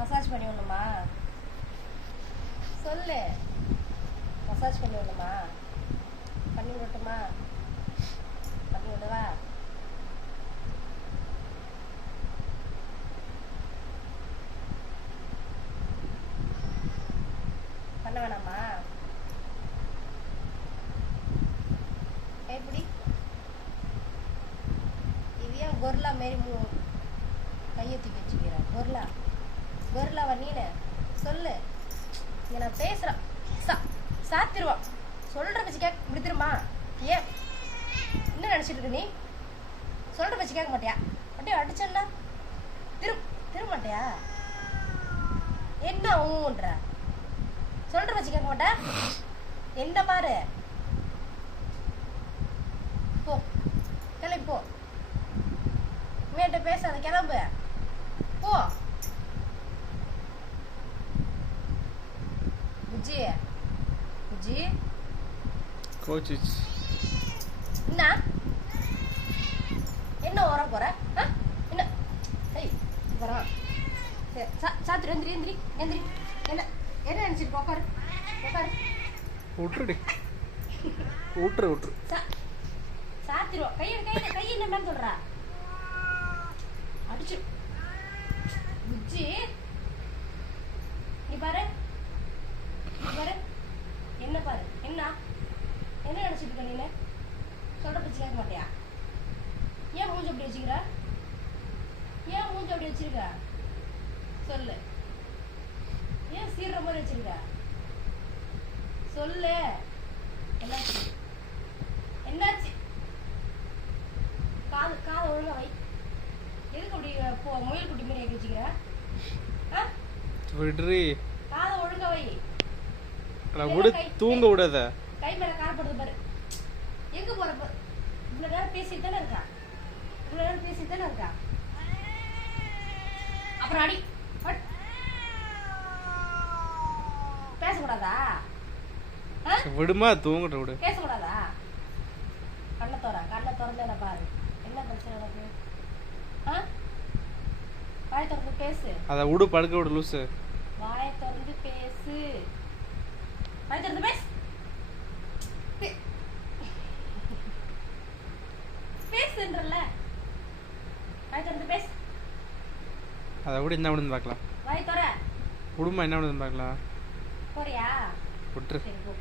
Massage பண்ணி விடணுமா? சொல்லு. Massage பண்ணி விடணுமா? பண்ணி விடட்டுமா? பண்ணி விடவா? பண்ண வேணாமா? எப்படி இது ஏன் கொர்லா மாரி கையை தூக்கி வச்சுக்கிறேன்? கொர்லாவா நீனு? சொல்லு. இங்க நான் பேசுறேன். சாத்திருவான். சொல்ற பேச்சு கேட்க இப்படி திரும்ப. ஏன் என்ன நினைச்சிட்டு இருக்க நீ? சொல்ற பேச்சு கேட்க மாட்டியா? அப்படியே அடிச்சேன்னா திரும்ப மாட்டியா? என்ன ஊன்ற? சொல்ற பேச்சு கேட்க மாட்டா? என்ன பாரு. போ கிளம்பி போ. மேட்ட பேசாத, கிளம்பு போ. புஜ்ஜி புஜ்ஜி கோச்சிச் என்ன வர போற? என்ன வரா? சாத்திரி எந்திரி எந்திரி எந்திரி. என்ன என்ன நினைச்சிருக்க? உட்காரு உட்காரு. விட்டுருடி. விட்டுரு. சாத்திருவோம். கை என்ன மேல சொல்றா? அடிச்சு புஜ்ஜி நீ பாரு. என்ன பாரு. என்ன நினைச்சிட்டு இருக்க நீ? சொல்ற பேச்சு கேட்க மாட்டியா? ஏன் மூஞ்சி அப்படி வச்சுக்கிற? ஏன் மூஞ்சி அப்படி வச்சிருக்க? சொல்லு. ஏன் சீர்ற மாதிரி வச்சிருக்க? சொல்லு. என்னாச்சு? காதை ஒழுங்கா வை. எதுக்கு அப்படி முயல் குட்டி மாதிரி ஆக்கி வச்சுக்கிற? விடுறி. காதை ஒழுங்கா வை. தூங்க விடாத. கை மேல கால்படுது பாரு. எங்க போற? இவ்வளவு நேரம் பேசிட்டு தானே இருக்கா? அப்புறம் அடி. பேசக்கூடாதா? விடுமா, தூங்கிட்ட விடு. பேசக்கூடாதா? கண்ணை திறந்து என்ன பாரு. என்ன பிரச்சனை உனக்கு? வாயை திறந்து பேசு. அத விடு, படுக்க விடு லூசு. வாயை திறந்து பேசு. வாயை திறந்து பேசு. பேசுன்றல. வாயை திறந்து பேசு. அத விடு, என்ன விடுன்னு பார்க்கலாம். வாயை திற. விடுமா, என்ன விடுன்னு பார்க்கலாம். போறியா? விட்டுரு. சரி போ.